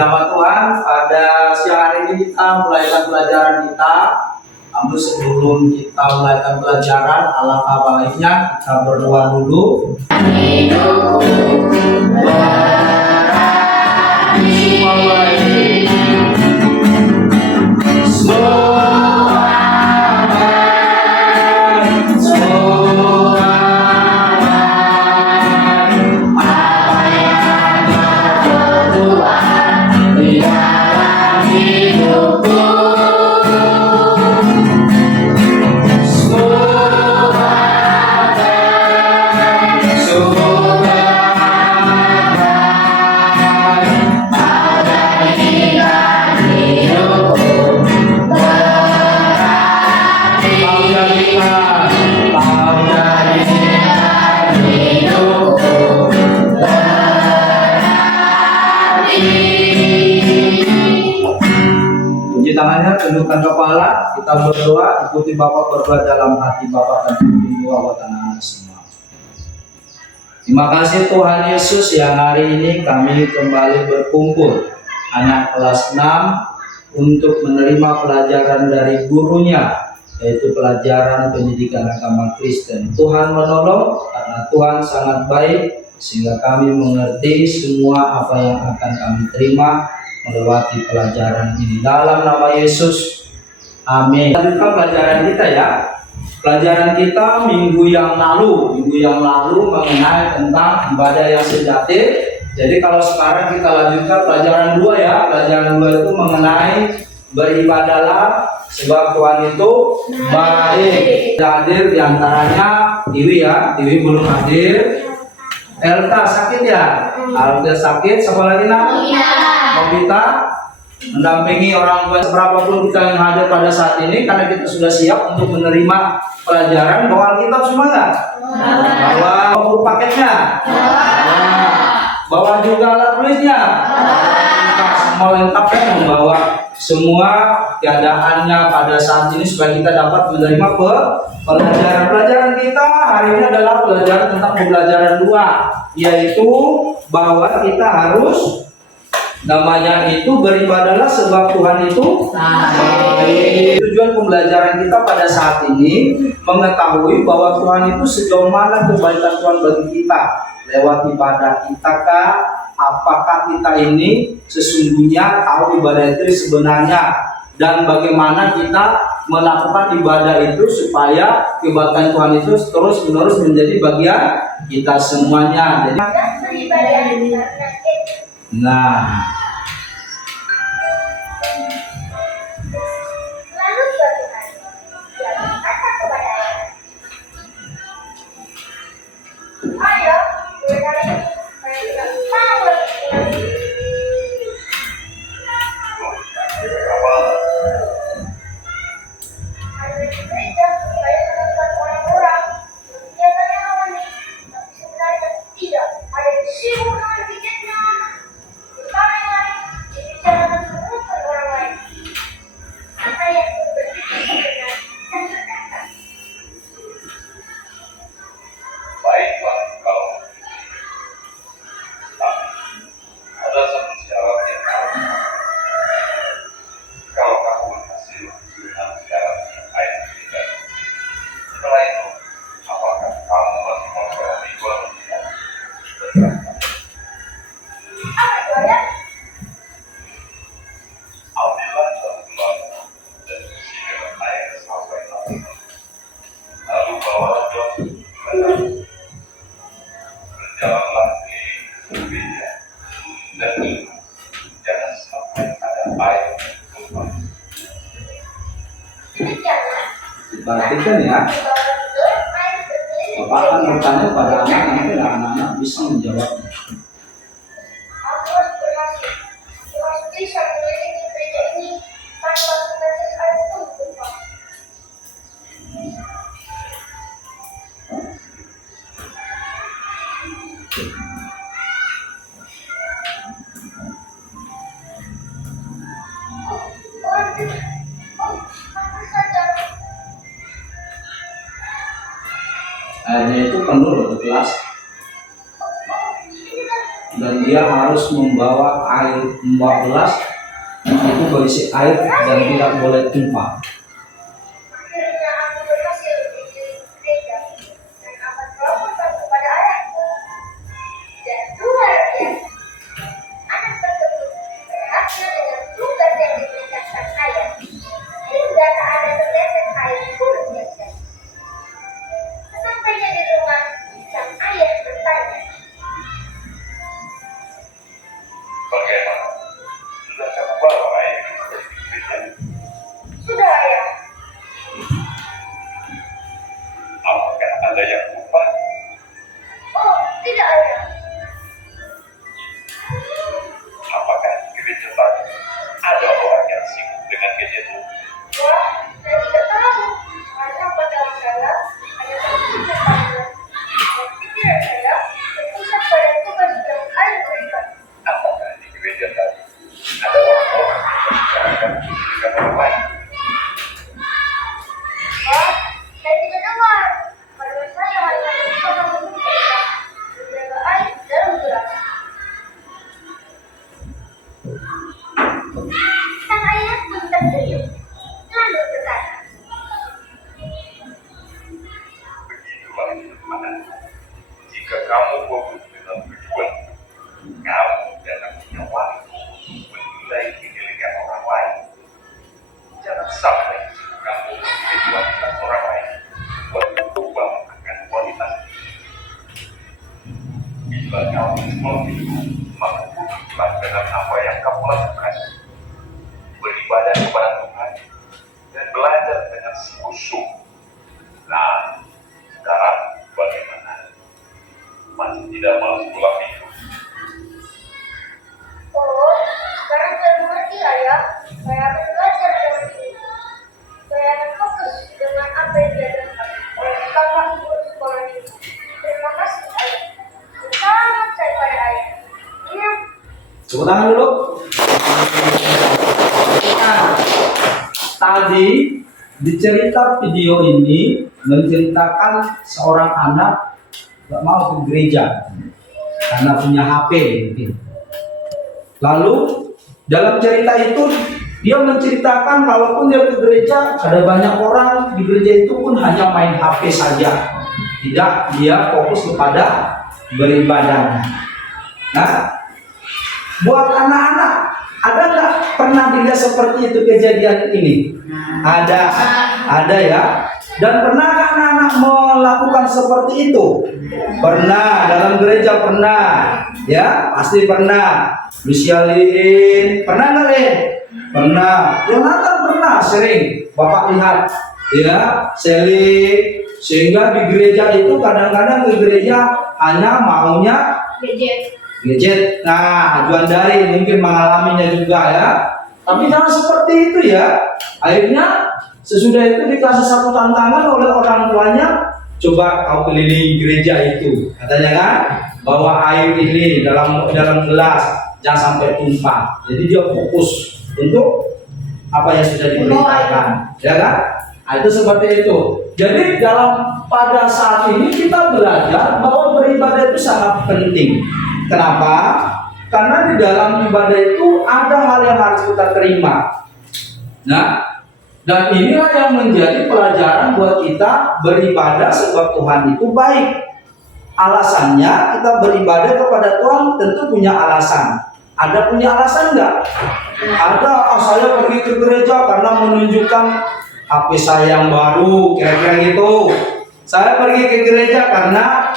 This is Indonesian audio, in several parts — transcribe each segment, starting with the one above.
nama Tuhan, pada siang hari ini kita mulaikan pelajaran kita. Namun sebelum kita mulaikan pelajaran, alangkah baiknya kita berdoa dulu. Tangannya, tundukkan kepala, kita berdoa, ikuti Bapak berdoa dalam hati Bapak dan pimpin doa buat anak-anak semua. Terima kasih Tuhan Yesus yang hari ini kami kembali berkumpul anak kelas 6 untuk menerima pelajaran dari gurunya, yaitu pelajaran pendidikan agama Kristen. Tuhan menolong karena Tuhan sangat baik sehingga kami mengerti semua apa yang akan kami terima melewati pelajaran ini dalam nama Yesus, amin. Lanjutkan pelajaran kita ya. Pelajaran kita minggu yang lalu mengenai tentang ibadah yang sejati. Jadi kalau sekarang kita lanjutkan pelajaran 2 ya. Pelajaran 2 itu mengenai beribadahlah sebab Tuhan itu baik. Hadir diantaranya Tiwi ya, Tiwi belum hadir. Elta sakit ya? Elta sakit, siapa lagi nak? Kita mendampingi orang tua berapapun kita yang hadir pada saat ini, karena kita sudah siap untuk menerima pelajaran. Bawa Alkitab semua nggak? Bawa buku paketnya? Bawa juga alat tulisnya? Semua lengkap ya, membawa semua keadaannya pada saat ini supaya kita dapat menerima pelajaran kita hari ini adalah pelajaran tentang pembelajaran 2, yaitu bahwa kita harus namanya itu beribadahlah sebab Tuhan itu baik. Tujuan pembelajaran kita pada saat ini mengetahui bahwa Tuhan itu sejauh mana kebaikan Tuhan bagi kita lewat ibadah kita kah? Apakah kita ini sesungguhnya tahu ibadah itu sebenarnya, dan bagaimana kita melakukan ibadah itu supaya kebaikan Tuhan itu terus menerus menjadi bagian kita semuanya. Jadi nah, perhatikan ya. Bapak akan bertanya pada anak, nanti anak-anak bisa menjawabnya. Airnya itu penuh loh di kelas. dan dia harus membawa gelas itu berisi air dan tidak boleh tumpah. Akhirnya aku berhasil di gereja dan akan melaporkan kepada ayahku. Dan luar biasa, anak tersebut berhasil dengan tugas yang diberikan sang ayah, hingga tak ada tetesan air pun yang jatuh. Sesampainya di rumah, sang ayah bertanya, Bagaimana? Sudah kamu bawa air ke gereja? "Sudah ayah." Apakah ada yang lupa? "Oh, tidak ayah." Apakah di gereja tadi ada orang yang sibuk dengan gadgetmu? "Wah, saya tidak tahu, karena pada masalah hanya terpusat pada pikiran saya terpusat pada tugas yang ayah berikan." Apakah di gereja tadi ada orang-orang yang akan dengan orang lain? "Wah, saya tidak dengar, karena saya hanya mencoba mengumpulkan beberapa air dalam gelas." Sang ayah pun tersenyum, lalu berkata, Begitulah anak. Jika kamu fokus dengan tujuan, kamu jangan punya waktu menilai kejelekan orang lain. Jangan sampai kamu menilai kualitas orang lain berubah akan kualitas diri. Bila kamu memilih maka putuslah dengan apa yang kamu lakukan. Beribadah kepada Tuhan dan belajar dengan sungguh-sungguh. Nah, sekarang bagaimana? Masih tidak malas pulang minggu? "Oh, sekarang saya mengerti ayah, saya akan belajar dengan ini. Saya akan fokus dengan apa yang diajarkan oleh kakak guru sekolah ini. Terima kasih ayah. Selamat saya pada ayah." Iya. Tepuk tangan dulu. Nah, tadi di cerita video ini menceritakan seorang anak gak mau ke gereja karena punya HP mungkin. Lalu dalam cerita itu dia menceritakan kalaupun dia ke gereja ada banyak orang di gereja itu pun hanya main HP saja, tidak dia fokus kepada beribadah. Nah, buat anak-anak, ada nggak pernah dilihat seperti itu kejadian ini? Ada ya. Dan pernahkah anak-anak melakukan seperti itu? Pernah, dalam gereja pernah, ya pasti pernah. Lucialin, pernah nggak Lin? Pernah. Jonathan pernah, sering. Bapak lihat, ya, Sally. Sehingga di gereja itu kadang-kadang ke gereja hanya maunya gadget. Nah, Juan Dari mungkin mengalaminya juga ya. Tapi jangan seperti itu ya. Akhirnya sesudah itu dikasih satu tantangan oleh orang tuanya. Coba kau keliling gereja itu, katanya kan, bawa air ini dalam gelas, jangan sampai tumpah. Jadi dia fokus untuk apa yang sudah diberitakan, ya kan? Nah, itu seperti itu. Jadi pada saat ini kita belajar bahwa beribadah itu sangat penting. Kenapa? Karena di dalam ibadah itu ada hal yang harus kita terima. Nah, dan inilah yang menjadi pelajaran buat kita beribadah sebab Tuhan itu baik. Alasannya kita beribadah kepada Tuhan tentu punya alasan. Ada punya alasan enggak? Ada, saya pergi ke gereja karena menunjukkan HP saya yang baru, kira-kira gitu. Saya pergi ke gereja karena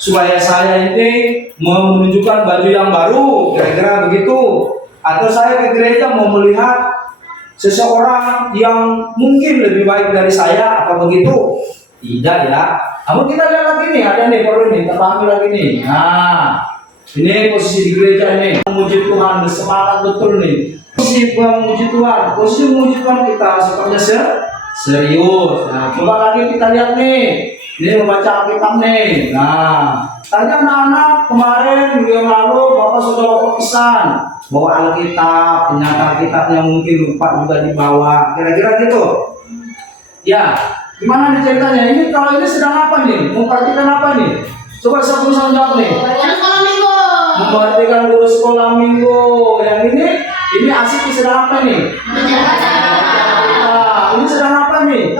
supaya saya ini menunjukkan baju yang baru, kira-kira begitu. Atau saya ke gereja mau melihat seseorang yang mungkin lebih baik dari saya, apa begitu? Tidak ya. Namun kita lihat lagi nih, ada nih baru nih, kita ambil lagi nih. Nah, ini posisi di gereja ini, memuji Tuhan, bersemangat betul nih. Posisi memuji Tuhan, posisi memuji Tuhan kita sepertinya serius. Nah, coba lagi kita lihat nih. Ini membaca Alkitab nih. Nah, tadi anak-anak kemarin minggu yang lalu Bapak sudah bawa pesan bawa Alkitab, ternyata Alkitabnya mungkin lupa juga dibawa. Kira-kira gitu. Ya, gimana nih ceritanya? Ini kalau ini sedang apa nih? Memperhatikan apa nih? Coba siapa bisa menjawab nih? Sekolah minggu. Memperhatikan perhatikan guru sekolah minggu. Yang ini asik sedang apa nih? Ini sedang apa nih?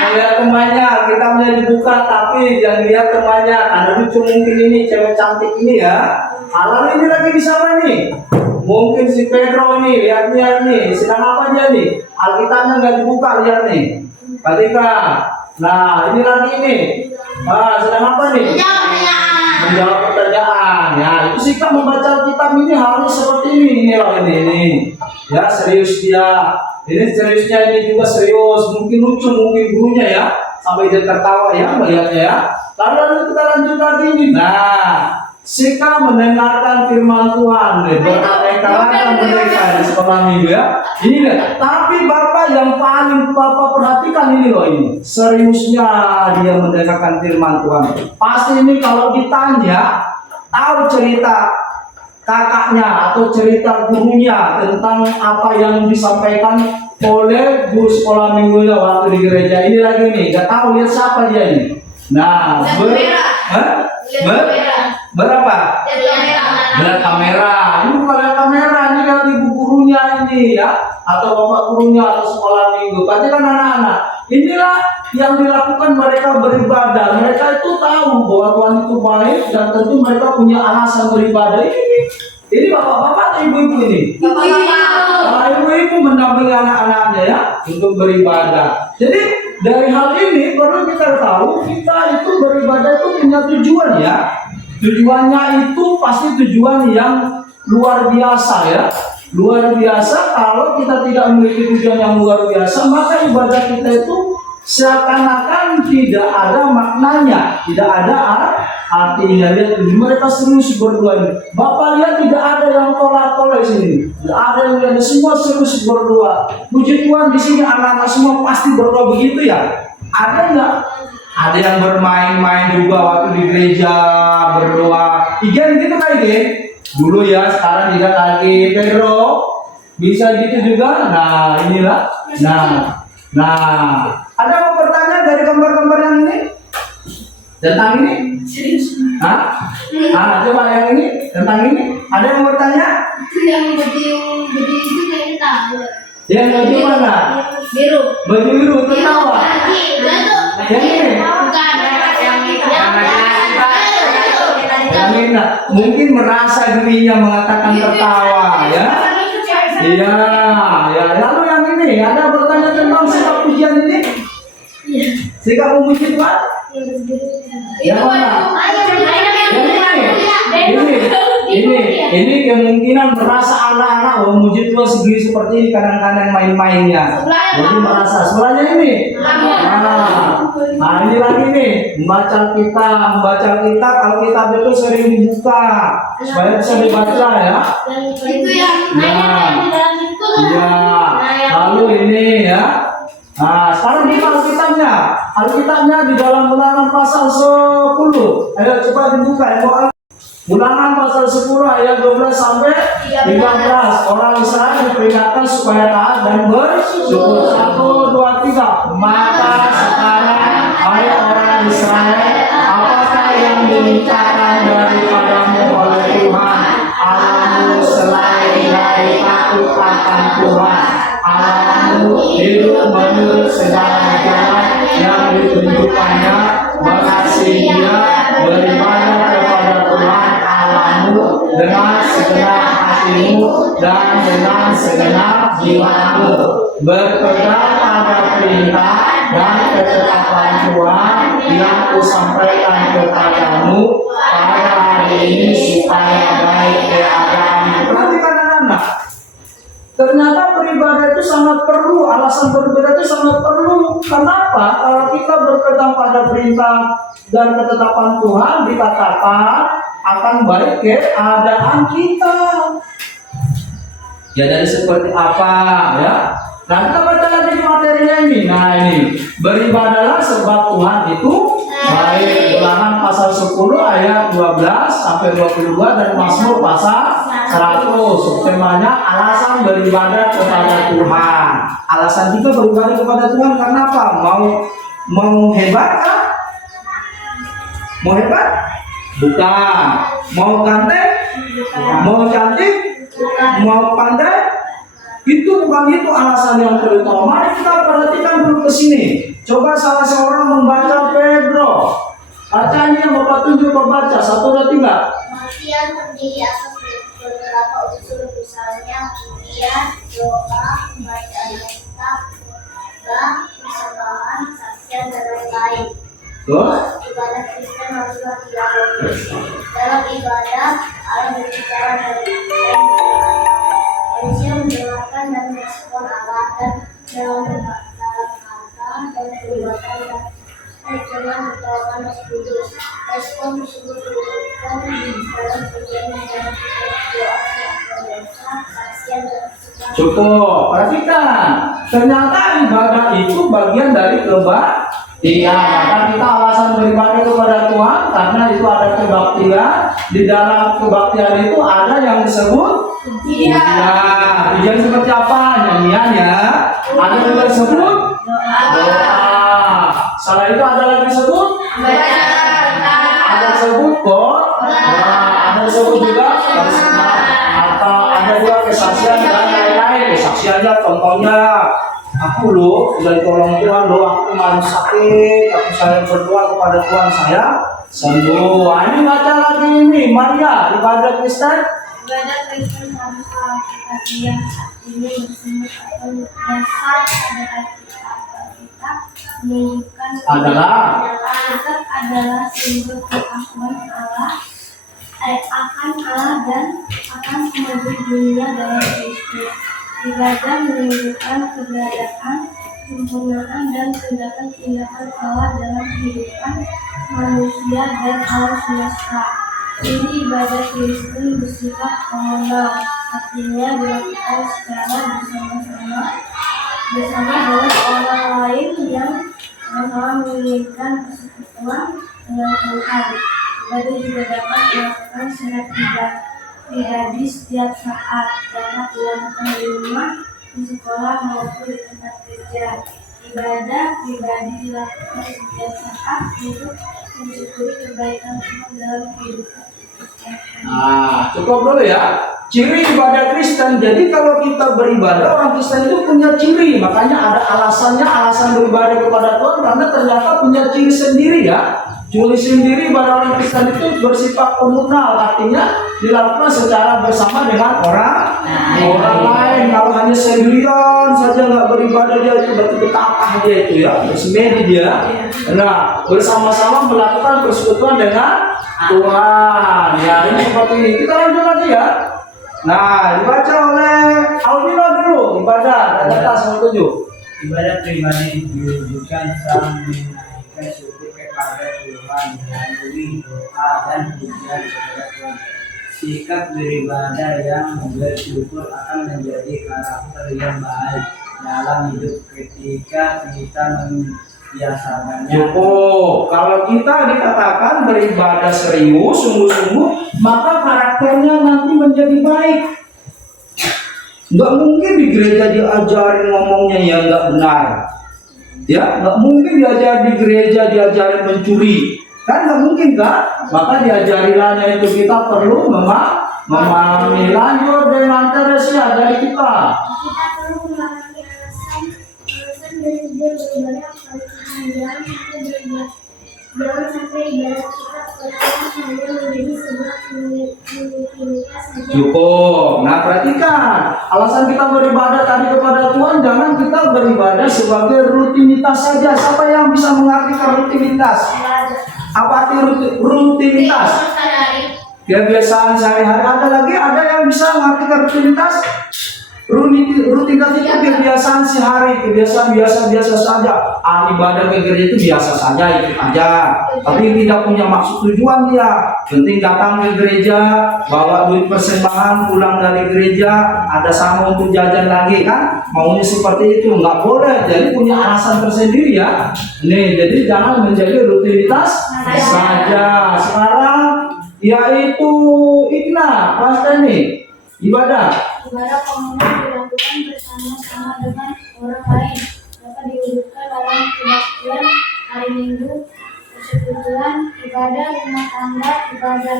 Melihat temannya, kita melihat dibuka tapi jangan lihat temannya. Ada lucu mungkin ini cewek cantik ini ya. Lalu ini lagi di siapa nih? Mungkin si Pedro nih, lihat nih, sedang apa dia nih? Alkitabnya nggak dibuka, lihat nih. Perhatikan. Nah, ini lagi nih. Sedang apa nih? Menjawab pertanyaan. Ya, itu sikap membaca kitab ini harus seperti ini loh ini. Ya, serius dia. Ini seriusnya ini juga serius. Mungkin lucu, mungkin gurunya ya. Sampai dia tertawa ya melihatnya ya. Lalu kita lanjut lagi ini. Nah, sikap mendengarkan firman Tuhan, beraneka mereka di sekolah minggu ya. Ini deh. Tapi Bapak yang paling Bapak perhatikan ini loh ini. Seriusnya dia mendengarkan firman Tuhan. Pasti ini kalau ditanya tahu cerita kakaknya atau cerita gurunya tentang apa yang disampaikan oleh guru sekolah minggunya waktu di gereja. Ini lagi nih, gak tahu lihat siapa dia ini. Nah, berapa? Lihat kamera. Ini bukan lihat kamera, ini lihat ibu gurunya ini ya, atau bapak gurunya atau sekolah minggu. Berarti kan anak-anak. Inilah yang dilakukan mereka beribadah. Mereka itu tahu bahwa Tuhan itu baik dan tentu mereka punya alasan beribadah. Ini bapak-bapak atau ibu-ibu ini? Ibu-ibu mendampingi anak-anaknya ya untuk beribadah. Jadi dari hal ini perlu kita tahu kita itu beribadah itu punya tujuan ya. Tujuannya itu pasti tujuan yang luar biasa ya. Luar biasa. Kalau kita tidak memiliki tujuan yang luar biasa, maka ibadah kita itu seakan-akan tidak ada maknanya, tidak ada artinya. Lihat mereka serius berdoa ini. Bapak lihat tidak ada yang tolak-tolak di sini. Tidak ada yang lihat, semua serius berdoa. Puji Tuhan di sini anak-anak semua pasti berdoa begitu ya. Ada nggak? Ada yang bermain-main juga waktu di gereja berdoa. Igen gitu kan Igen? Dulu ya, sekarang tidak lagi. Pedro bisa gitu juga. Nah inilah. Nah, ada mau pertanyaan dari gambar-gambar yang ini? Tentang ini? Hah? Coba yang ini, tentang ini. Ada yang mau bertanya? Yang baju itu kayaknya tahu. Yang baju mana? Biru. Baju biru tertawa. Yang ini? Bukan. Yang ini. Mungkin merasa dirinya mengatakan tertawa ya. Iya, ya. Lalu yang ini ada bertanya tentang sikap pujian ini? Iya. Sikap memuji Tuhan? Yang mana? Ini kemungkinan merasa anak-anak memuji Tuhan segini seperti ini kadang-kadang main-mainnya. Jadi merasa sebelahnya ini. Nah ini lagi nih membaca kitab. Kalau kitab itu sering dibuka supaya bisa dibaca ya. Itu yang di dalam itu. Iya. Lalu ini ya. Nah, sekarang di Alkitabnya di dalam Ulangan pasal 10. Ayo coba dibuka ya. Ulangan pasal 10 ayat 12 sampai 13. Orang Israel diperingatkan supaya taat dan bersyukur. 1, 2, 3. Maka sekarang hai orang Israel, apakah yang dimintakan daripadamu oleh Tuhan Allahmu selain dari takut akan Tuhan Allahmu, hidup menurut segala jalan yang ditunjukkannya, mengasihi Dia, beribadah kepada Tuhan Allahmu dengan segenap hatimu dan dengan segenap jiwamu, berpegang pada perintah dan ketetapan Tuhan yang kusampaikan kepadamu pada hari ini supaya baik keadaanmu. Perhatikan anak-anak. Ternyata beribadah itu sangat perlu, alasan beribadah itu sangat perlu. Kenapa? Kalau kita berpegang pada perintah dan ketetapan Tuhan, dikatakan akan baik keadaan kita. Ya dari seperti apa ya? Nah kita baca lagi di materinya ini. Nah ini beribadahlah sebab Tuhan itu baik. Ulangan pasal 10 ayat 12 sampai 22 dan Mazmur pasal 100. Temanya alasan beribadah kepada Tuhan. Alasan kita beribadah kepada Tuhan karena apa? Mau hebat kan? Mau hebat? Bukan. Mau ganteng? Mau cantik? Mau pandai? Itu bukan itu alasan yang terutama. Mari kita perhatikan dulu ke sini. Coba salah seorang membaca Pedro. Bacanya Bapak tunjuk membaca 1, 2, 3. Kematian terdiri atas beberapa unsur, misalnya kemudian doa, bacaan kitab, khotbah, persembahan, saksian dan lain-lain. Terus? Ibadah Kristen haruslah dialogis. Dalam ibadah, Allah berbicara dari manusia mendengarkan dan merespon Allah, dan dalam kata dan perbuatan dan dengan bertolongan Roh Kudus. Respon tersebut dilakukan dalam perjanjian dan doa yang berdosa, saksian dan persembahan. Cukup, perhatikan. Ternyata ibadah itu bagian dari kebaktian. Maka kita alasan beribadah kepada Tuhan karena itu ada kebaktian. Di dalam kebaktian itu ada yang disebut pujian. Pujian seperti apa? Nyanyian ya. Ada juga disebut doa. Setelah itu ada lagi disebut ada disebut ada disebut juga atau ada juga kesaksian dan lain-lain. Kesaksiannya contohnya, aku loh sudah ditolong Tuhan loh, aku kemarin sakit, aku saya berdoa kepada Tuhan, saya sembuh. Ini baca lagi ini Maria, ibadah Kristen. Ibadah Kristen tanpa kita ini bersumber atau dasar pada Alkitab menunjukkan Adalah sumber pengakuan Allah akan Allah dan akan seluruh dunia dalam Kristus. Ibadah menunjukkan keberadaan, sempurnaan dan tindakan-tindakan Allah dalam kehidupan manusia dan alam semesta. Ini ibadah Kristen bersifat komunal, artinya dilakukan secara bersama-sama dengan orang lain yang sama-sama menginginkan persekutuan dengan Tuhan. Ibadah juga dapat dilakukan secara pribadi setiap saat, dapat dilakukan di rumah, di sekolah maupun di tempat kerja. Ibadah pribadi dilakukan setiap saat untuk mensyukuri kebaikan Tuhan dalam kehidupan. Cukup dulu ya. Ciri ibadah Kristen. Jadi kalau kita beribadah, orang Kristen itu punya ciri. Makanya ada alasannya, alasan beribadah kepada Tuhan karena ternyata punya ciri sendiri ya. Ciri sendiri ibadah orang Kristen itu bersifat komunal, artinya dilakukan secara bersama dengan orang lain. Kalau hanya sendirian saja nggak beribadah, dia itu berarti betapa dia itu ya, bersemedi dia. Nah, bersama-sama melakukan persekutuan dengan Tuhan. Ya, ini seperti ini. Kita lanjut lagi ya. Nah, dibaca oleh Albino dulu ibadah dan atas 7. Ibadah pribadi diwujudkan saling menaikkan syukur kepada Tuhan melalui doa dan pujian kepada Tuhan. Sikap beribadah yang bersyukur akan menjadi karakter yang baik dalam hidup ketika kita membiasakannya. Cukup. Kalau kita dikatakan beribadah serius, sungguh-sungguh, maka karakternya nanti menjadi baik. Nggak mungkin di gereja diajarin ngomongnya yang nggak benar. Ya, nggak mungkin di gereja diajarin mencuri. Kan nggak mungkin kan? Maka diajarilahnya itu kita perlu memahami. Lanjut dengan Teresia dari kita. Kita perlu memahami alasan dari dia beribadah kepada Tuhan. Jangan sampai ibadah kita kepada Tuhan hanya menjadi sebuah rutinitas saja. Cukup. Nah, perhatikan. Alasan kita beribadah tadi kepada Tuhan, jangan kita beribadah sebagai rutinitas saja. Siapa yang bisa mengartikan rutinitas? Apa arti rutinitas? Kebiasaan sehari-hari. Ada yang bisa mengartikan rutinitas? Rutinitas itu kebiasaan sehari, kebiasaan biasa saja. Ibadah ke gereja itu biasa saja, ikut aja. Tapi tidak punya maksud tujuan dia. Penting datang ke gereja, bawa duit persembahan, pulang dari gereja, ada sama untuk jajan lagi kan? Maunya seperti itu, nggak boleh. Jadi punya alasan tersendiri ya. Nih, jadi jangan menjadi rutinitas saja. Sekarang yaitu Ikna, pasti nih ibadah. Ibadah komunal dilakukan bersama-sama dengan orang lain. Dapat diwujudkan dalam kebaktian hari Minggu, persekutuan, ibadah rumah tangga, ibadah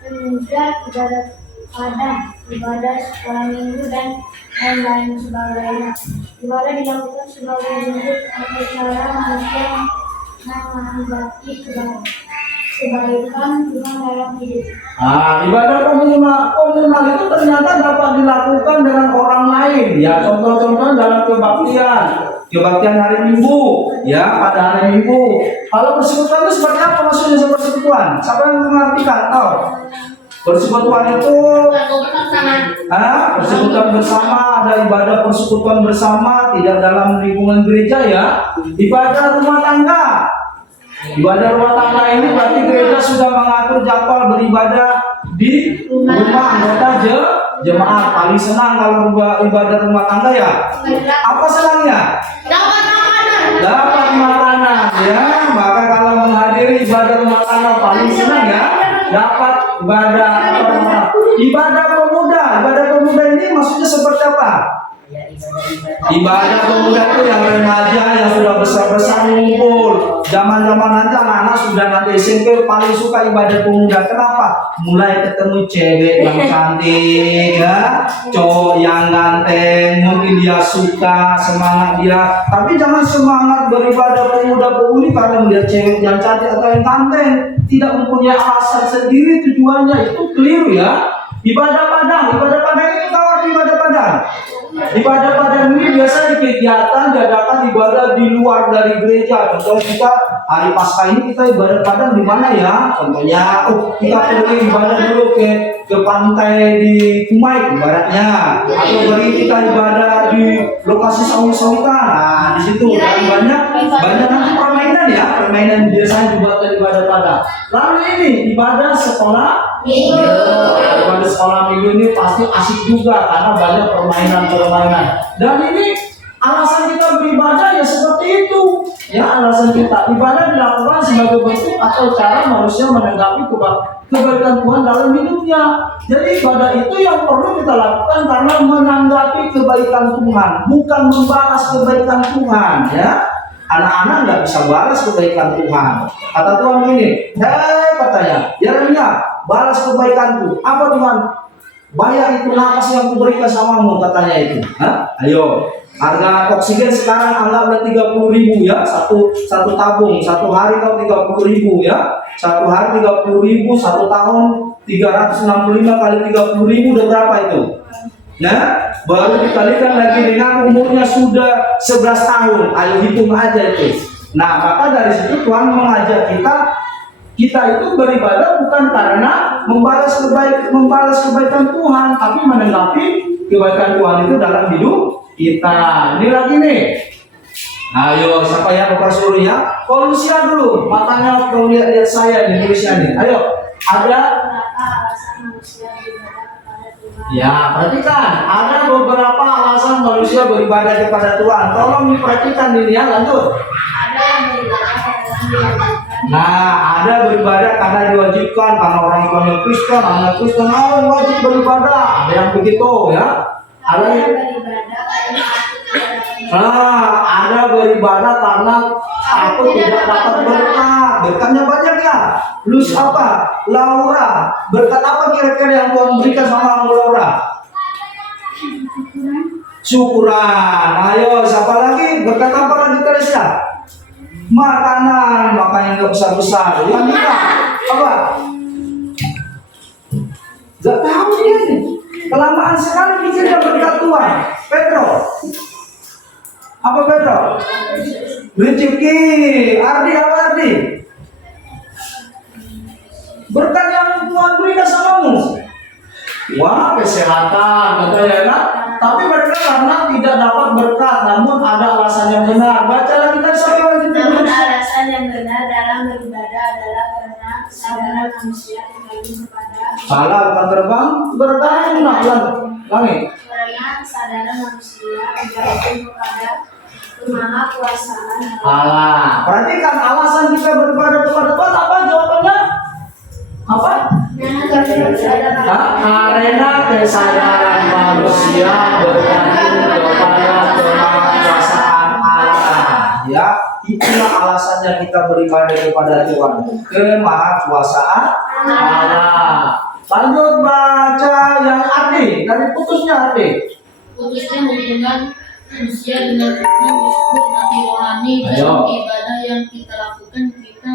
pemuda, ibadah padang, ibadah sekolah minggu, dan lain-lain sebagainya. Ibadah dilakukan sebagai bentuk atau cara manusia menanggapi kebaikan Tuhan dalam hidup. Nah, ibadah komunal itu ternyata dapat dilakukan dengan orang lain. Ya, contoh-contoh dalam kebaktian hari Minggu, ya pada hari Minggu. Kalau persekutuan itu seperti apa maksudnya persekutuan? Siapa yang mengartikan? Tahu? Persekutuan itu, persekutuan bersama, ada ibadah persekutuan bersama, tidak dalam lingkungan gereja ya. Ibadah rumah tangga. Ibadah rumah tangga ini berarti gereja sudah mengatur jadwal beribadah di rumah anggota jemaat. Paling senang kalau ibadah rumah tangga ya. Apa senangnya? Dapat makanan ya. Maka kalau menghadiri ibadah rumah tangga paling senang ya. Dapat ibadah pemuda. Ibadah pemuda ini maksudnya seperti apa? Ibadah pemuda itu yang remaja, yang sudah besar-besar ngumpul. Zaman-zaman nanti anak-anak sudah nanti SMP paling suka ibadah pemuda. Kenapa? Mulai ketemu cewek yang cantik, ya, cowok yang ganteng, mungkin dia suka, semangat dia. Tapi jangan semangat beribadah pemuda-pemudi karena melihat cewek yang cantik atau yang ganteng. Tidak mempunyai alasan sendiri tujuannya, itu keliru ya. Ibadah padang itu tahu arti ibadah padang? Ibadah padang ini biasa di kegiatan diadakan ibadah di luar dari gereja. Contohnya kita hari Paskah ini kita ibadah padang di mana ya? Contohnya, kita pergi ibadah dulu ke pantai di Kumai ibaratnya, atau hari kita ibadah di lokasi sawit-sawitan. Nah, di situ banyak nanti permainan biasanya dibuat dari ibadah padang. Lalu ini ibadah sekolah minggu. Ibadah sekolah minggu ini pasti asik juga karena banyak permainan. Dan ini alasan kita beribadah ya seperti itu. Ya, alasan kita ibadah dilakukan sebagai bentuk atau cara manusia menanggapi kebaikan Tuhan dalam hidupnya. Jadi ibadah itu yang perlu kita lakukan karena menanggapi kebaikan Tuhan, bukan membalas kebaikan Tuhan. Ya, anak-anak nggak bisa balas kebaikan Tuhan. Kata Tuhan ini, katanya, Yeremia, balas kebaikanku. Apa Tuhan? Bayar itu nafas yang kuberikan samamu, katanya itu. Ayo, harga oksigen sekarang anggaplah 30.000 ya, satu tabung, satu hari kau 30.000 ya, satu hari 30.000, satu tahun 365 kali 30.000 udah berapa itu? Nah, baru dikalikan lagi dengan umurnya sudah 11 tahun. Ayo hitung aja itu. Nah, maka dari situ Tuhan mengajak kita itu beribadah bukan karena membalas kebaikan Tuhan, tapi menanggapi kebaikan Tuhan itu dalam hidup kita. Ini lagi nih. Ayo, siapa yang Bapak suruh ya? Kolusia dulu. Matanya kau lihat saya di tulisnya nih. Ayo, ada ya, perhatikan. Ada beberapa alasan manusia beribadah kepada Tuhan. Tolong diperhatikan ini ya, lanjut. Ada beribadah karena diwajibkan, karena orang tuanya Kristen, anak Kristen, wajib beribadah. Ada yang begitu ya. Ada beribadah karena takut tidak dapat berkat. Berkatnya banyak ya. Lus apa? Laura. Berkat apa kira-kira yang Tuhan berikan sama Laura? Syukuran. Ayo, siapa lagi? Berkat apa lagi Teresia? Makanan nggak besar-besar. Yang kita apa? Gak tahu dia nih. Kelamaan sekali mikirnya berkat Tuhan. Pedro. Apa Pedro? Rezeki. Ardi apa Ardi? Berkat yang Tuhan berikan samamu. Wah, kesehatan katanya kan? Tapi mereka karena tidak dapat berkat, namun ada alasan yang benar. Baca lagi kan sampai lagi. Namun alasan yang benar dalam beribadah adalah karena kesadaran manusia kembali kepada salah bukan terbang langit. Karena kesadaran manusia kembali kepada kemahakuasaan. Perhatikan alasan kita beribadah kepada Tuhan apa jawabannya? Apa? Karena kesadaran manusia bergantung kepada kemahakuasaan Allah. Ya, itulah alasan pantasnya kita beribadah kepada Tuhan? Kemahakuasaan Allah. Lanjut baca yang arti, dari putusnya arti. Putusnya hubungan manusia dengan Tuhan disebut hati rohani. Dalam ibadah yang kita lakukan, kita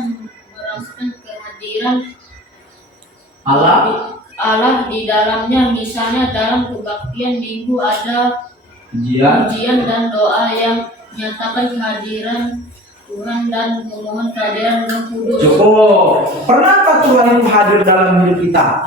merasakan kehadiran Allah di dalamnya. Misalnya dalam kebaktian minggu ada pujian dan doa yang menyatakan kehadiran Tuhan dan memohon kehadiran Roh Kudus. Cukup. Pernahkah Tuhan itu hadir dalam hidup kita?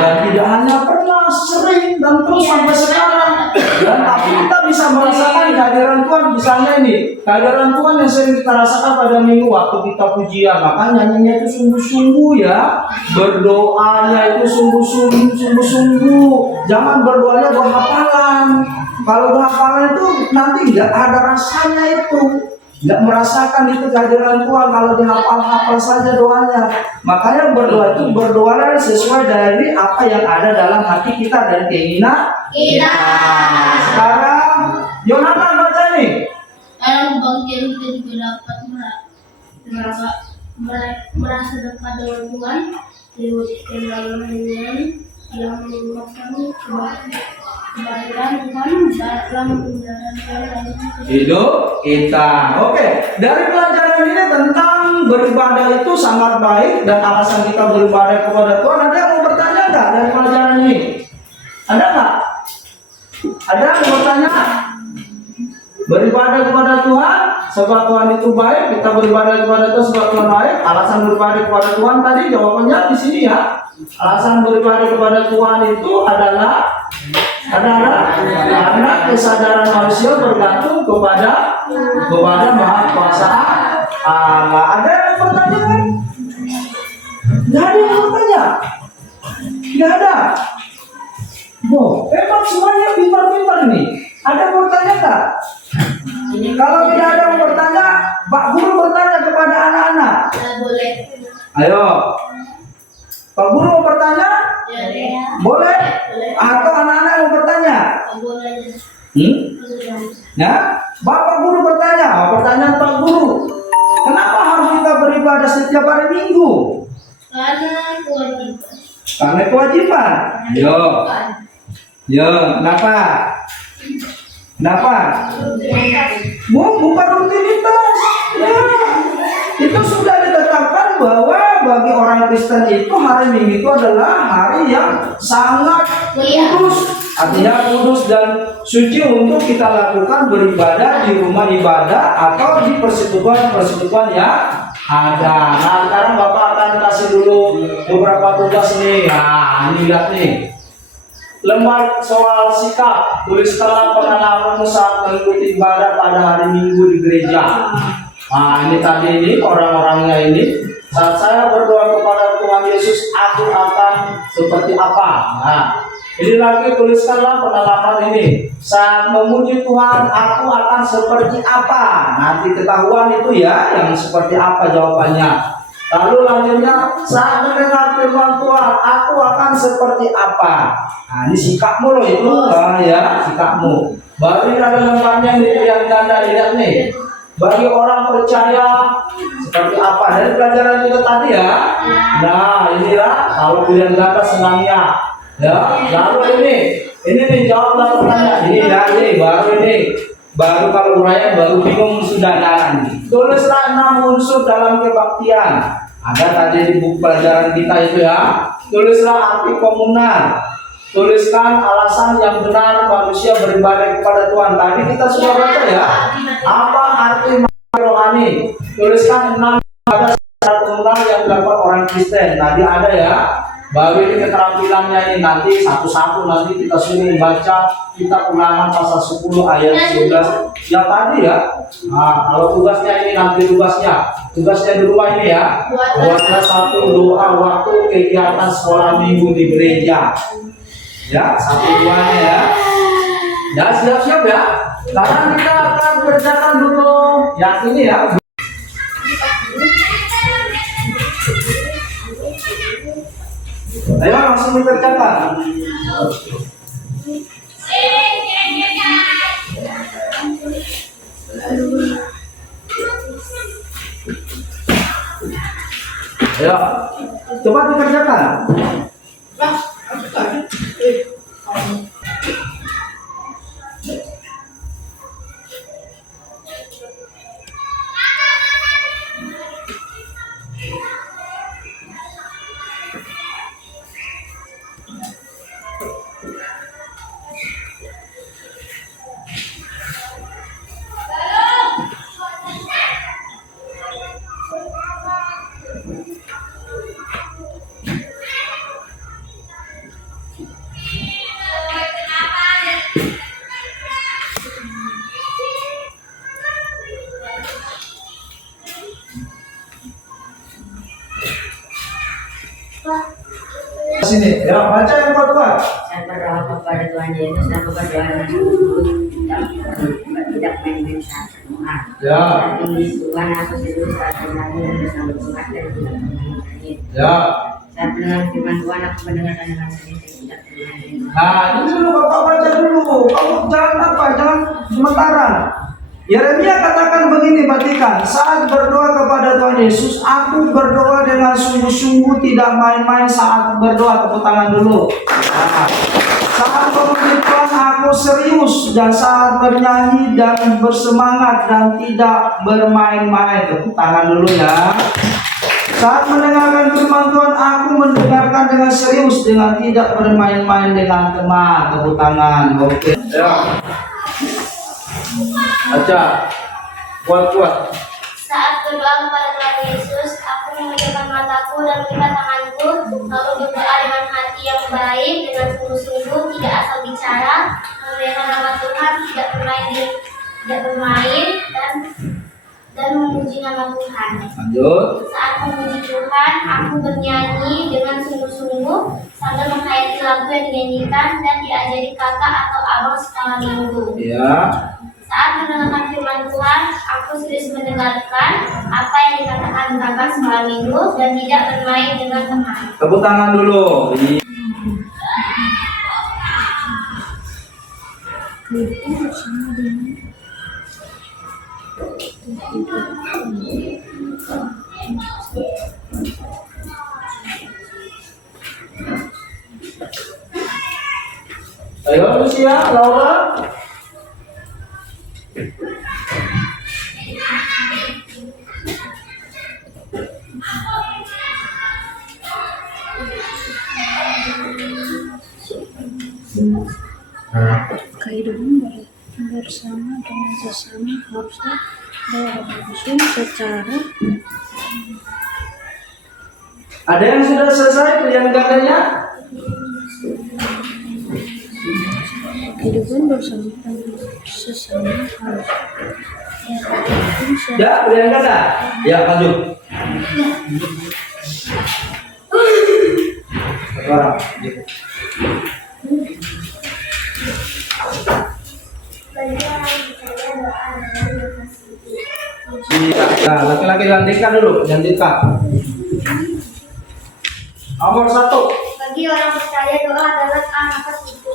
Dan tidak hanya pernah, sering dan terus sampai sekarang. Dan tapi kita bisa merasakan kehadiran Tuhan. Misalnya ini, kehadiran Tuhan yang sering kita rasakan pada minggu waktu kita pujian. Maka nyanyinya itu sungguh-sungguh ya. Berdoanya itu sungguh-sungguh. Jangan berdoanya berhafalan. Kalau berhafalan itu nanti nggak ada rasanya itu. Nggak merasakan itu kehadiran Tuhan kalau dihafal-hafal saja doanya. Makanya berdoa itu berdoa sesuai dari apa yang ada dalam hati kita dan keinginan kita. Sekarang Yonatan baca nih. Dalam kebaktian kita juga dapat merasa dekat dengan Tuhan, diwujudkan dalam hubungan yang menyebabkan kebaikan Tuhan dalam menjalankan Hidup kita. Oke, dari pelajaran ini tentang beribadah itu sangat baik dan alasan kita beribadah kepada Tuhan. Ada yang mau bertanya nggak dari pelajaran ini? Ada nggak? Ada yang mau bertanya? Beribadah kepada Tuhan sebab Tuhan itu baik. Kita beribadah kepada Tuhan sebab Tuhan baik. Alasan beribadah kepada Tuhan tadi jawabannya di sini ya. Alasan beribadah kepada Tuhan itu adalah karena kesadaran manusia bergantung kepada Maha Kuasa Allah. Ada yang bertanya kan? Nggak ada yang bertanya. Nggak ada. Emang semuanya pintar-pintar nih. Ada yang bertanya nggak? Kalau tidak ada yang bertanya, Pak Guru bertanya kepada anak-anak. boleh. Ayo. Pak Guru mau bertanya? Boleh? Atau anak-anak mau bertanya? Ya? Bapak Guru bertanya. Pertanyaan Pak Guru. Kenapa harus kita beribadah setiap hari Minggu? Karena kewajiban. Yo, kenapa? Bukan rutinitas. Ya. Itu sudah ditetapkan bahwa bagi orang Kristen itu hari Minggu itu adalah hari yang sangat kudus. Artinya kudus dan suci untuk kita lakukan beribadah di rumah ibadah atau di persekutuan yang ada. Nah, sekarang Bapak akan kasih dulu beberapa tugas nih. Nah, ini lihat nih. Lembar soal sikap, tuliskanlah pengalamanmu saat mengikuti ibadah pada hari Minggu di gereja. Nah, ini tadi ini orang-orangnya ini. Saat saya berdoa kepada Tuhan Yesus, aku akan seperti apa? Nah, ini lagi tuliskanlah pengalaman ini. Saat memuji Tuhan, aku akan seperti apa? Nanti ketahuan itu ya, yang seperti apa jawabannya. Lalu lanjutnya, saat mendengar firman Tuhan, aku akan seperti apa? Nah, ini sikapmu loh itu, ya, sikapmu. Baru ini ada lembarnya ini yang ganda lihat nih. Bagi orang percaya seperti apa? Dari pelajaran kita tadi ya. Nah, inilah kalau pilihan ganda senangnya. Ya, lalu ini nih jawablah pertanyaan ini ya, baru kalau uraian baru bingung sudah jalan. Tulislah 6 unsur dalam kebaktian. Ada tadi di buku pelajaran kita itu ya. Tulislah arti komunal. Tuliskan alasan yang benar manusia beribadah kepada Tuhan. Tadi kita sudah baca ya. Apa arti rohani? Tuliskan 6 ada secara komunal yang dilakukan orang Kristen. Tadi ada ya. Baru ini keterampilannya ini nanti satu-satu nanti kita suruh membaca kitab Ulangan pasal 10 ayat 11 yang tadi ya. Nah, kalau tugasnya ini nanti tugasnya di rumah ini ya. Buatlah satu doa waktu kegiatan sekolah minggu di gereja. Ya, satu duanya ya. Ya, siap-siap ya. Sekarang kita akan kerjakan dulu yang ini ya. Ayo langsung dikerjakan. Ya, coba dikerjakan. Sini, ya baca yang kuat-kuat. Saya berdoa kepada Tuhan Yesus dan berdoa dengan sungguh tidak main-main saat berdoa. Ya, Tinggi Tuhan aku serius saat berdoa dan bersama Tuhan dan tidak bermain-main. ya. Saat mendengar firman Tuhan aku mendengarkan dengan sendiri tidak bermain-main. Nah, ini dulu Bapak baca dulu. Kamu jangan apa, jangan sementara. Yeremia katakan begini, perhatikan. Saat berdoa kepada Tuhan Yesus, aku berdoa dengan sungguh-sungguh, tidak main-main saat berdoa. Tepuk tangan dulu. Nah, saat memuji Tuhan aku serius, dan saat bernyanyi dan bersemangat dan tidak bermain-main. Tepuk tangan dulu ya. Saat mendengarkan firman Tuhan, aku mendengarkan dengan serius, dengan tidak bermain-main dengan teman. Tepuk tangan. Oke. Ya. Baca. Kuat-kuat. Saat berdoa kepada Tuhan Yesus, aku memejamkan mataku dan melihat tanganku, lalu berdoa dengan hati yang baik, dengan sungguh-sungguh, tidak asal bicara, memuliakan nama Tuhan, tidak bermain dan memuji nama Tuhan. Lanjut. Saat memuji Tuhan, aku bernyanyi dengan sungguh-sungguh sambil menghayati lagu yang dinyanyikan dan diajari kakak atau abang sekala minggu. Ya. Saat mendengarkan firman Tuhan, aku serius mendengarkan apa yang dikatakan kakak sekala minggu dan tidak bermain dengan teman. Tepuk tangan dulu. Ayo Lucia, Laura. Kehidupan bersama dengan sesama harusnya berlangsung secara Ada yang sudah selesai pilihan gandanya? kehidupan bersama dengan sesama harus Ya, pilihan ganda. Ya, lanjut. Orang. Nah, laki-laki gantikan dulu, gantikan. Nomor 1. Bagi orang percaya doa adalah anak itu.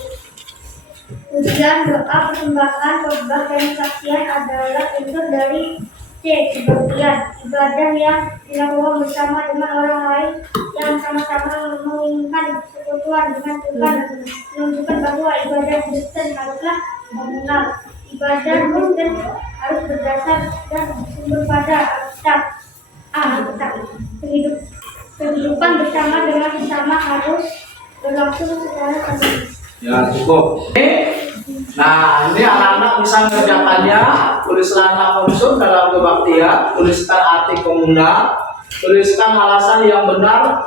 Ujian doa persembahan khotbah dan kesaksian adalah unsur dari kebaktian ibadah yang dilakukan bersama dengan orang lain yang sama-sama menginginkan persekutuan dengan Tuhan, menunjukkan bahwa ibadah Kristen haruslah mengenal ibadah Kristen harus berdasar dan bersumber pada Alkitab. Kehidupan bersama dengan sesama harus berlangsung secara harmonis. Ya, cukup. Nah, ini anak-anak bisa mengerjakannya. Tulislah nama unsur dalam kebaktian, tuliskan arti komunal, tuliskan alasan yang benar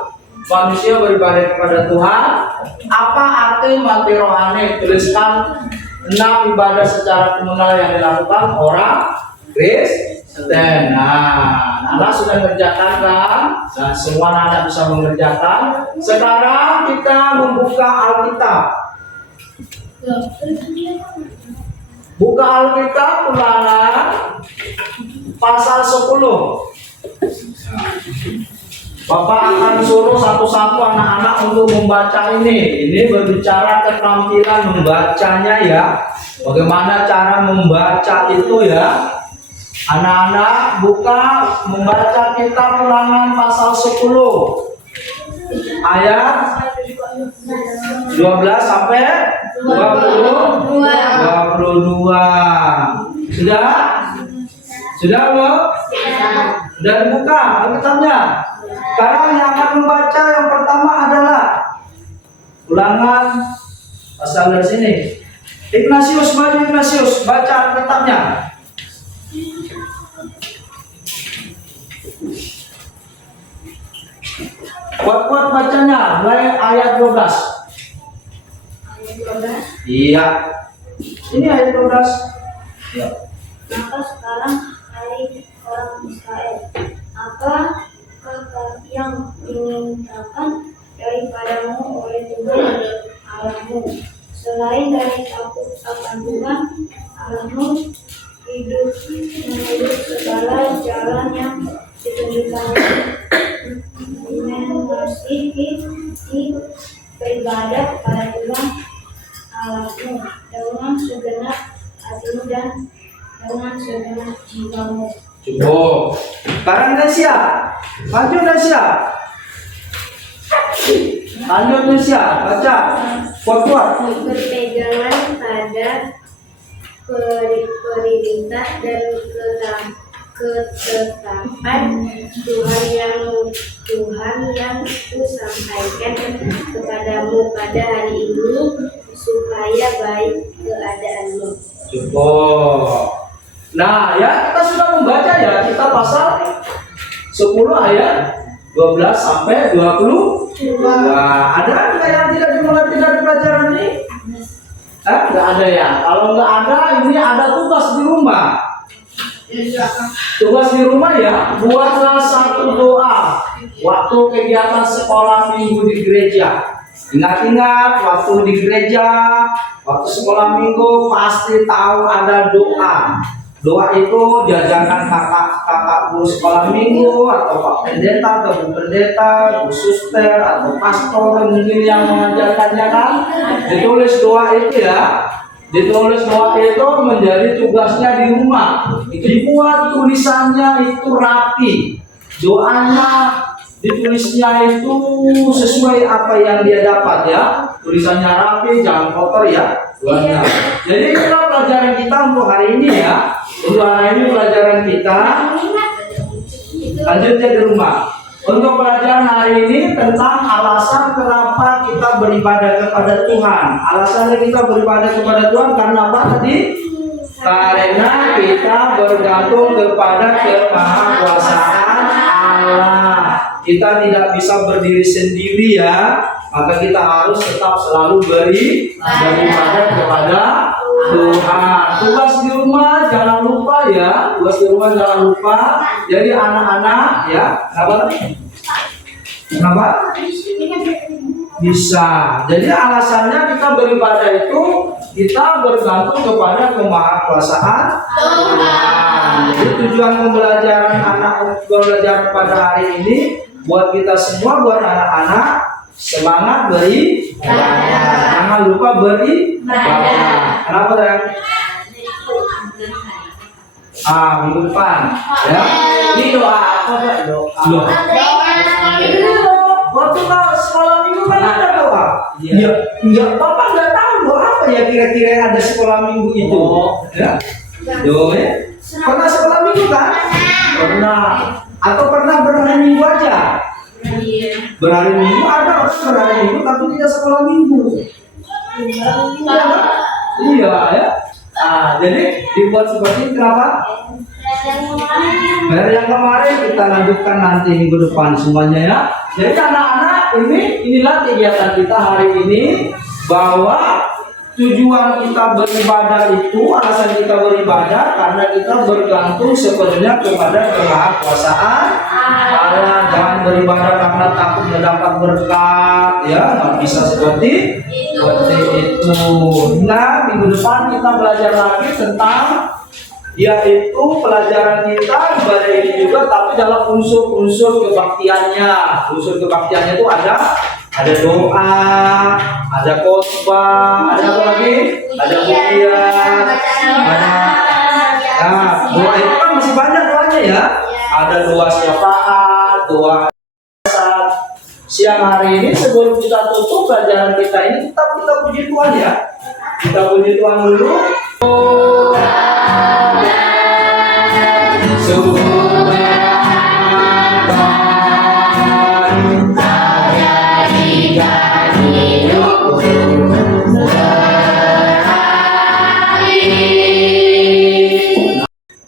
manusia beribadah kepada Tuhan. Apa arti mati rohani? Tuliskan 6 ibadah secara komunal yang dilakukan orang Kristen. Nah, anak sudah mengerjakan kan? Dan semua anak bisa mengerjakan. Sekarang kita membuka Alkitab. Buka Alkitab Ulangan pasal 10. Bapak akan suruh satu-satu anak-anak untuk membaca ini. Ini berbicara keterampilan membacanya ya. Bagaimana cara membaca itu ya. Anak-anak buka membaca kitab Ulangan pasal 10 ayat 12 sampai 22. Sudah? Sudah belum? Sudah dibuka Alkitabnya. Sekarang yang akan membaca yang pertama adalah Ulangan pasal dari sini. Ignatius, maju Ignatius, baca Alkitabnya. Kuat-kuat bacanya, mulai ayat 12. Ayat 12. Iya. Ini ayat 12. Ya. Maka sekarang hai orang Israel, apakah yang dimintakan daripadamu oleh Tuhan Allahmu selain dari takut akan Tuhan Allahmu, hidup menurut segala jalan yang ditunjukkannya, mengasihi, beribadah pada Tuhan Allahmu dengan segenap hatimu dan dengan segenap jiwamu. Cukup. Sekarang Indonesia. Maju Indonesia. Lanjut Indonesia. Baca. Kuat-kuat. Berpegangan pada perintah dan ketetapan Tuhan yang kusampaikan kepadamu pada hari ini supaya baik keadaanmu. Cukup. Nah, ya kita sudah membaca ya, kita pasal 10 ayat 12 sampai 20. Ada nggak yang tidak dimengerti dari pelajaran ini? Nggak ada ya. Kalau nggak ada, ini ada tugas di rumah. Tugas di rumah ya, buatlah satu doa waktu kegiatan sekolah minggu di gereja. Ingat-ingat waktu di gereja, waktu sekolah minggu pasti tahu ada doa. Doa itu diajarkan kakak guru sekolah minggu atau pak pendeta atau bu pendeta, bu suster atau pastor mungkin yang mengajarkannya kan. Ditulis doa itu ya. Ditulis doa itu menjadi tugasnya di rumah. Dibuat tulisannya itu rapi. Doanya ditulisnya itu sesuai apa yang dia dapat ya. Tulisannya rapi, jangan kotor ya. Doanya. Jadi itulah pelajaran kita untuk hari ini ya. Untuk hari ini pelajaran kita. Lanjutnya di rumah. Untuk pelajaran hari ini tentang alasan kenapa kita beribadah kepada Tuhan. Alasannya kita beribadah kepada Tuhan karena apa tadi? Karena kita bergantung kepada kemahakuasaan Allah. Kita tidak bisa berdiri sendiri ya. Maka kita harus tetap selalu beribadah kepada Tuhan. Tugas di rumah jangan lupa ya. Tugas di rumah jangan lupa. Jadi anak-anak ya, kenapa? Bisa. Jadi alasannya kita beribadah itu kita bergantung kepada kemahakuasaan Tuhan. Jadi tujuan pembelajaran anak belajar pada hari ini buat kita semua, buat anak-anak, semangat beribadah. Jangan lupa beribadah. Kenapa ya? Minggu depan ya. Ini doa apa? Doa. Waktu sekolah minggu kan ada doa. Iya. Iya. Bapak nggak tahu doa apa ya kira-kira yang ada sekolah minggu itu? Ya. Doa ya. Pernah sekolah minggu kan? Pernah. Atau pernah berhari minggu aja? Berhari minggu ada orang berhari minggu tapi tidak sekolah minggu. Iya ya. Jadi dibuat seperti ini kenapa? Dari yang kemarin kita lanjutkan nanti minggu depan semuanya ya. Jadi anak-anak inilah kegiatan kita hari ini, bahwa tujuan kita beribadah itu, alasan kita beribadah karena kita bergantung sepenuhnya kepada kemahakuasaan Allah. Jangan beribadah karena takut mendapat berkat ya, nggak bisa seperti itu. Nah, minggu depan kita belajar lagi tentang yaitu pelajaran kita ibadah ini juga, tapi dalam unsur-unsur kebaktiannya. Unsur kebaktiannya itu ada doa, ada khotbah, ada apa lagi? Ada ujian, ada. Nah, doa itu kan masih banyak. ya. Ada doa syafaat, doa saat siang hari ini sebelum kita tutup pelajaran kita ini tetap kita puji Tuhan ya. Kita puji Tuhan dulu.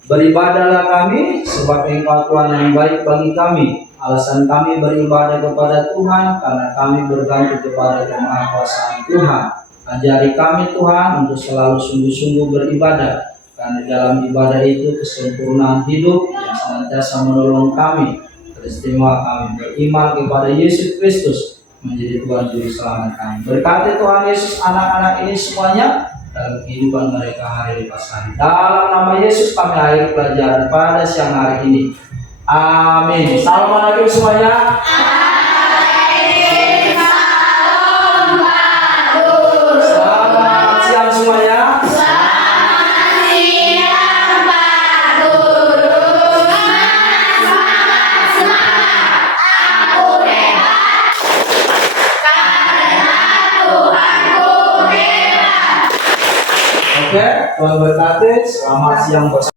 Beribadahlah kami sebab Engkau Tuhan yang baik bagi kami. Alasan kami beribadah kepada Tuhan karena kami bergantung kepada kemahakuasaan Tuhan. Ajari kami Tuhan untuk selalu sungguh-sungguh beribadah, karena dalam ibadah itu kesempurnaan hidup yang senantiasa menolong kami. Teristimewa kami beriman kepada Yesus Kristus menjadi Tuhan Juru Selamat kami. Berkati Tuhan Yesus anak-anak ini semuanya dalam kehidupan mereka hari lepas hari. Dalam nama Yesus kami akhiri pelajaran pada siang hari ini. Amin. Assalamualaikum semuanya. Selamat siang semuanya. Oke, Tuhan berkati. Selamat siang bersama.